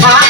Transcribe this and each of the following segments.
Bye.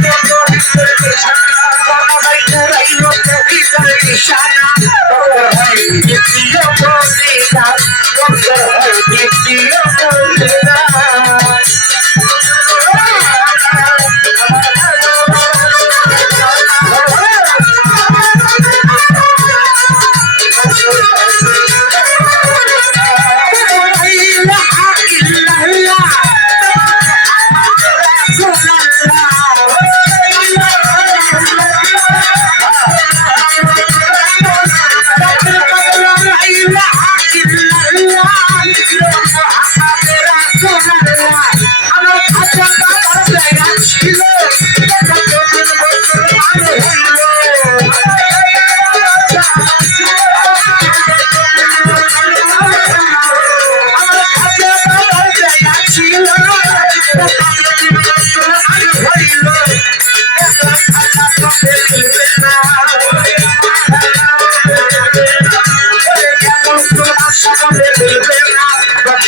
Thank you.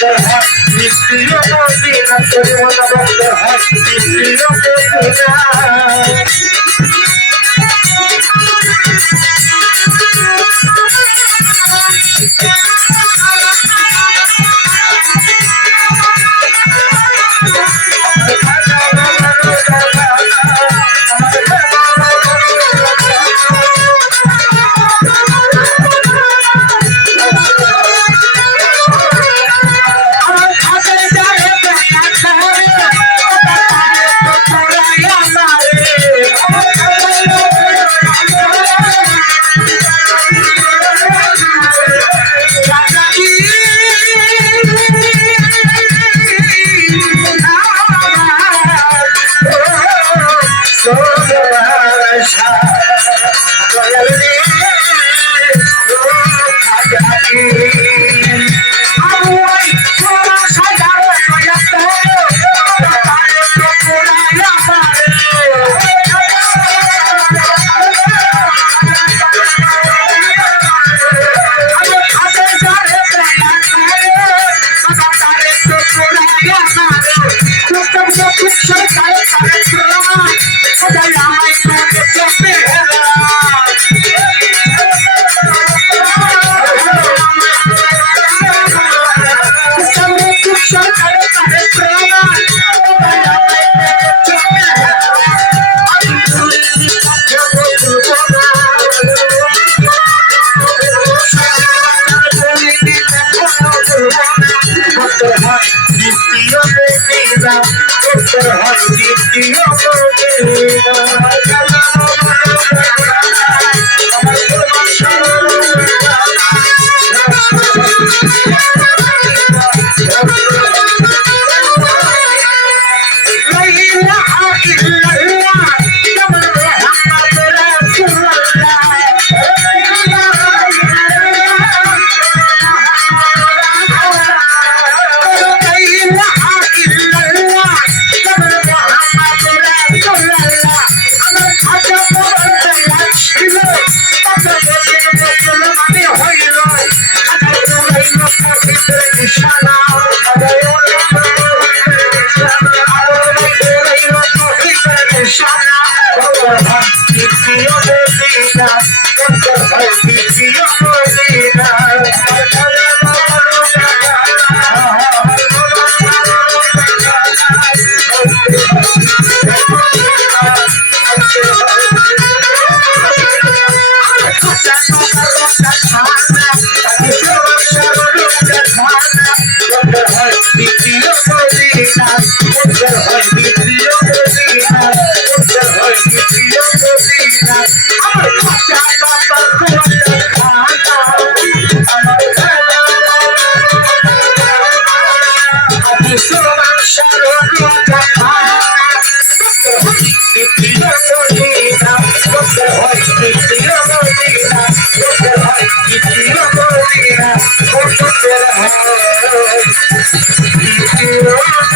বন্দর হয় নিত্য প্রতি নতুন বন্দর হয় নিত্য প্রতি হয় দ্বিতীয় Thank you.